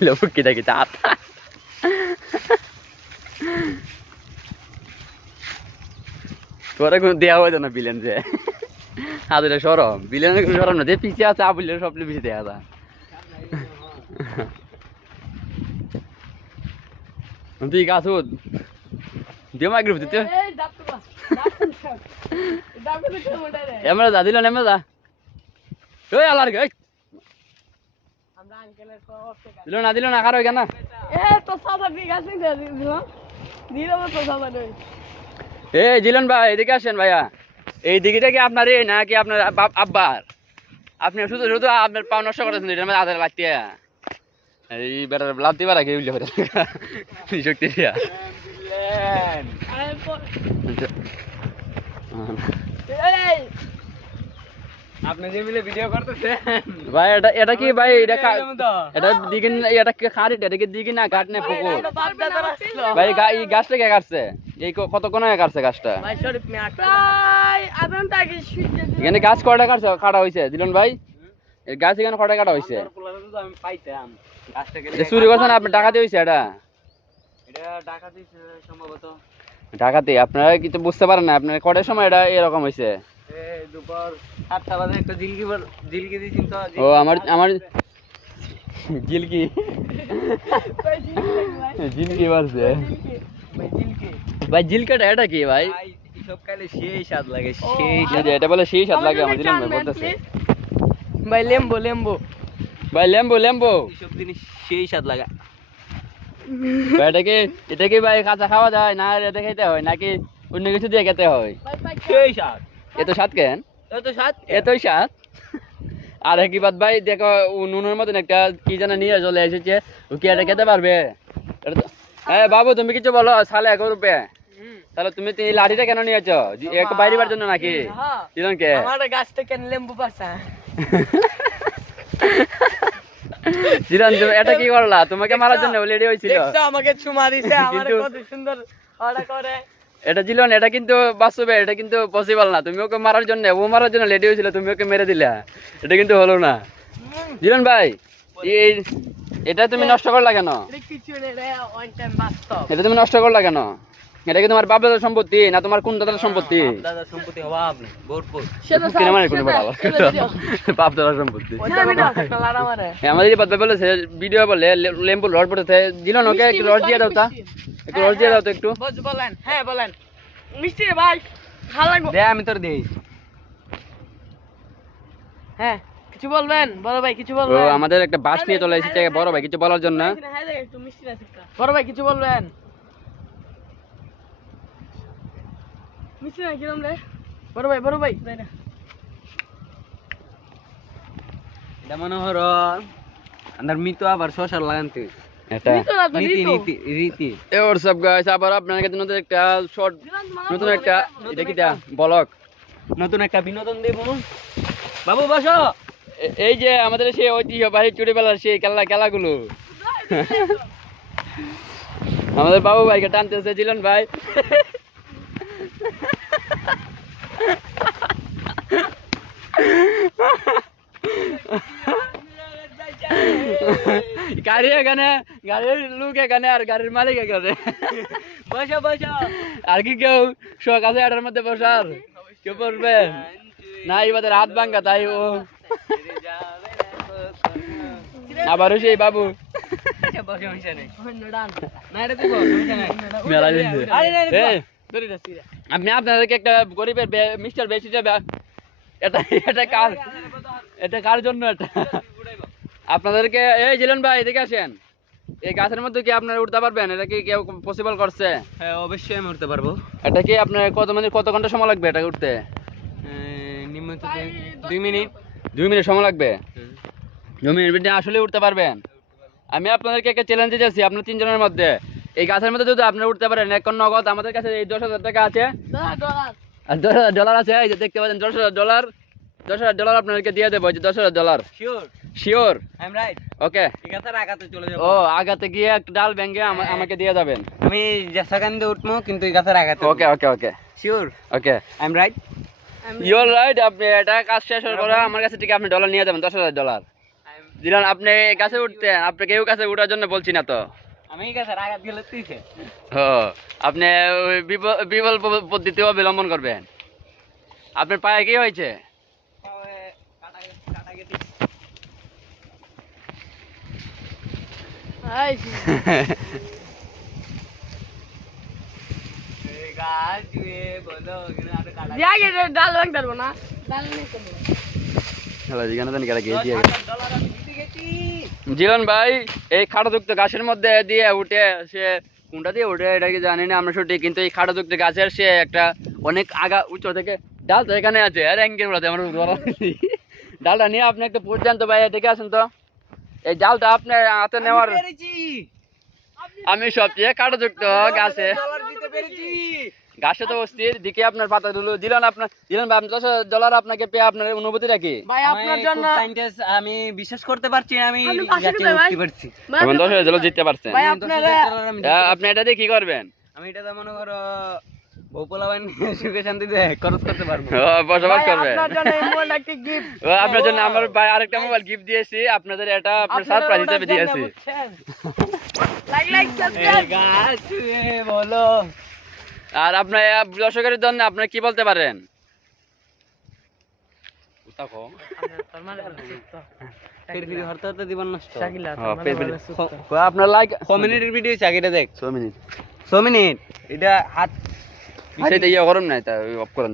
Ulo kita kita ata. তোরা কোনো দেওয়া হয়তো না বিলেন যে হাতের সরম। বিলেনের কোনো সরম না যে পিছিয়ে আছে আবুলের সব বেশি দেওয়া যায়। তুই গাছ দিয়ে মাইগ্রো তুই এমরা যা দিল এমরা যা। ওই আলার গে দিল না দিল না কারও কেন এই জিলন ভাই এদিকে আসেন ভাইয়া। এই দিঘিটা কি আপনার এই নাকি আপনার আব্বার? আপনি শুধু শুধু আপনার পাও নষ্ট করেছেন এটার মধ্যে আধার লাগতে এই বেটার লাভ দিবার আগে উল্লে করে শক্তি দিয়া। আপনি যে মিলে ভিডিও করতেছেন। ভাই এটা এটা কি ভাই? এটা এটা দিঘি না- এটা কি এটা কি দিঘি না ঘাট না পুকুর? ভাই এই গাছটা কে কাটছে? এই ক- কতক্ষণ আগে কাটছে গাছটা এখানে গাছ কয়টা কাটছে? কাটা হয়েছে দিলন ভাই এই গাছ এখানে কয়টা কাটা হয়েছে আমি পাইতাম। গাছটাকে এটা চুরি করছেন আপনি ডাকাতি হয়েছে এটা? এটা টাকা দিয়েছে সম্ভবত। ডাকাতি? আপনারা কিছু বুঝতে পারেন না আপনার কটার সময় এটা এরকম হয়েছে দুপুর সাতটা বাজে একটা জিলকি জিলকি দিয়েছেন তো ও আমার আমার জিলকি? জিলকি বলছে ভাই? জিলকি ভাই জিলকাটা এটা কি ভাই? ভাই খাইলে সেই স্বাদ লাগে সেই এই এটা বলে সেই স্বাদ লাগে আমার দিলাম বলতেছে। ভাই লেম্বো লেম্বো। ভাই লেম্বু লেম্বু। এসব জিনিস সেই স্বাদ লাগে। ভাই এটা কি ভাই কাঁচা খাওয়া যায় না এটা খেতে হয় নাকি অন্য কিছু দিয়ে খেতে হয়? সেই স্বাদ। এত স্বাদ কেন? এত স্বাদ এতই স্বাদ আর কি বাদ ভাই দেখো নুনের মতন একটা কি যেন নিয়ে চলে এসেছে। কি এটা খেতে পারবে? এ বাবু তুমি কিছু বলো সালে এক রুপে। তাহলে তুমি তুমি লাঠিটা কেন নিয়েছো? এক বাইরিবার জন্য নাকি? হ্যাঁ। কিরণকে আমার গাছ থেকে লেম্বু পাসা জিরান তুমি এটা কি করলা? তোমাকে মারার জন্য লেডি হয়েছিল। আমাকে চুমা দিছে আমার কত সুন্দর ওরা করে। এটা জিলন এটা কিন্তু বাস্তবে এটা কিন্তু পসিবল না। তুমি ওকে মারার জন্য ও মারার জন্য লেডি হয়েছিল তুমি ওকে মেরে দিলা। এটা কিন্তু হলো না। জিলন ভাই এই এটা তুমি নষ্ট করলা কেন? কিছু নেই রে ওয়ান টাইম বাস্তব। এটা তুমি নষ্ট করলা কেন? এটা কি তোমার বাপ দাদার সম্পত্তি না তোমার কোন দাদার সম্পত্তি? মানে বাপ দাদার সম্পত্তি। হ্যাঁ, আমাদের এই বাদ বলেছে ভিডিও বলে লেম্বু লড় পড়েছে দিল ওকে একটু দিয়ে দাও তা। একটু রস দিয়ে দাও তো একটু। বলেন। হ্যাঁ বলেন। মিষ্টি রে ভাই ভালো লাগবে। দে আমি তোর দেই। হ্যাঁ কিছু বলবেন? বড় ভাই কিছু ও বলবেন? আমাদের একটা বাস নিয়ে চলে এসেছে বড় ভাই কিছু বলার জন্য। বড় ভাই কিছু বলবেন? মিষ্টি না কিরম রে? বড় ভাই বড় ভাই। এটা মনে হর আন্দার মিতো আবার শশার লাগানতে। এটা নীতি নীতি রীতি এ ওর সব গাইস আবার আপনার কাছে নতুন একটা শর্ট নতুন একটা এটা কি দা ব্লগ। নতুন একটা বিনোদন দেব। বাবু বসো। এই যে আমাদের সেই ঐতিহ্যবাহী চুরিবেলার সেই খেলা খেলাগুলো আমাদের বাবু ভাইকে টানতেছে জিলন ভাই। গাড়ি এখানে। গাড়ির লোক এখানে আর গাড়ির মালিক এখানে। বসো বসো। আর কি কেউ? শখ আছে এটার মধ্যে বসার? কেউ পড়বেন না এবার হাত ভাঙ্গা তাই ও। আবারও সেই বাবু। আপনি আপনাদেরকে একটা গরিবের মিস্টার বেশিটা এটা এটা কার? এটা কার জন্য এটা? আপনাদেরকে এই জিলন ভাই এদিকে আসেন। এই গাছের মধ্যে কি আপনারা উঠতে পারবেন? এটা কি কেউ পসিবল করছে? হ্যাঁ অবশ্যই আমি উঠতে পারব। এটা কি আপনার কত মানে কত ঘণ্টা সময় লাগবে এটা উঠতে? নিম্নত দুই মিনিট। দুই মিনিট সময় লাগবে? দুই মিনিট ভিতরে আসলে উঠতে পারবেন। আমি আপনাদেরকে একটা চ্যালেঞ্জ দিয়েছি আপনার তিনজনের মধ্যে। এই গাছের মধ্যে যদি আপনারা উঠতে পারেন এখন নগদ আমাদের কাছে এই দশ হাজার টাকা আছে। আর দশ হাজার ডলার আছে এই যে দেখতে পাচ্ছেন দশ হাজার ডলার দশ হাজার ডলার আপনাদেরকে দিয়ে দেবো এই যে দশ হাজার dollar. Sure sure I am right okay ঠিক আছে আগাতে চলে যাব। ও আগাতে গিয়ে একটা ডাল ব্যাঙ্গে আমাকে দিয়ে যাবেন। আমি উঠবো কিন্তু এই গাছের আগাতে okay okay okay sure okay I am right you're right আপনি এটা কাজ শেষ হওয়ার পরে আমার কাছে থেকে আপনি ডলার নিয়ে যাবেন দশ হাজার ডলার দিলেন আপনি কাছে উঠতেন আপনি কেউ কাছে উঠার জন্য বলছি না তো। আমি কাছে আঘাত গেলে তুইছে ও আপনি বিপ- পদ্ধতি অবলম্বন করবেন। আপনার পায়ে কি হয়েছে কাটা কাটা গেছে গাছ জুয়ে বলো এখানে আরও কাটা ডাল ভাঙতে পারব না ডাল নিয়ে করব হ্যালো জিজ্ঞাসা জানি কেটে গিয়ে দিয়ে দশ হাজার ডলার আমি জিতে গেছি জিলন ভাই এই খাড়াযুক্ত গাছের মধ্যে দিয়ে উঠে সে কোনটা দিয়ে উঠে এটা কি জানি না আমরা সঠিক কিন্তু এই খাড়াযুক্ত গাছের সে একটা অনেক আগা উচ্চ থেকে ডাল তো এখানে আছে। আর অ্যাঙ্গেল ডালটা নিয়ে আপনি একটু পর্যন্ত ভাই এদিকে আসুন তো। এই ডালটা আপনার হাতে নেওয়ার আমি সবচেয়ে খাড়াযুক্ত গাছে। ডলার গাছে তো অস্থির দিকে আপনার পাতা গুলো দিলেন আপনার দিলেন ভাই আপনি দশ ডলার আপনাকে পেয়ে আপনার অনুভূতিটা কি ভাই আপনার জন্য আমি বিশ্বাস করতে পারছি আমি উঠতে পারছি। এখন দশ হাজার জিততে পারছেন। জিততে আপনি এটা দিয়ে কি করবেন? আমি এটা তো মনে করো আপনার জন্য এই মোবাইলটা একটা gift। ও, আপনার জন্য আমার ভাই আরেকটা মোবাইল গিফট দিয়েছি আপনাদের এটা আপনার সারপ্রাইজ হিসেবে দিয়েছি বুঝছেন? Like, like, এই subscribe। গাছ ছুঁয়ে বলো। আর আপনার দর্শকের জন্য আপনি কি বলতে পারেন? ফির ফির হরতে হরতে দিবান নষ্ট। শাকিলা, হ্যাঁ, তোমার পেয়ে ভালো পেয়ে। সুস্থ। আপনার লাইক ছ মিনিটের ভিডিও চাকরিটা দেখ। ছ মিনিট। ছ মিনিট। এটা হাত সেটা ইয়ে করুন নাই তা অফ করেন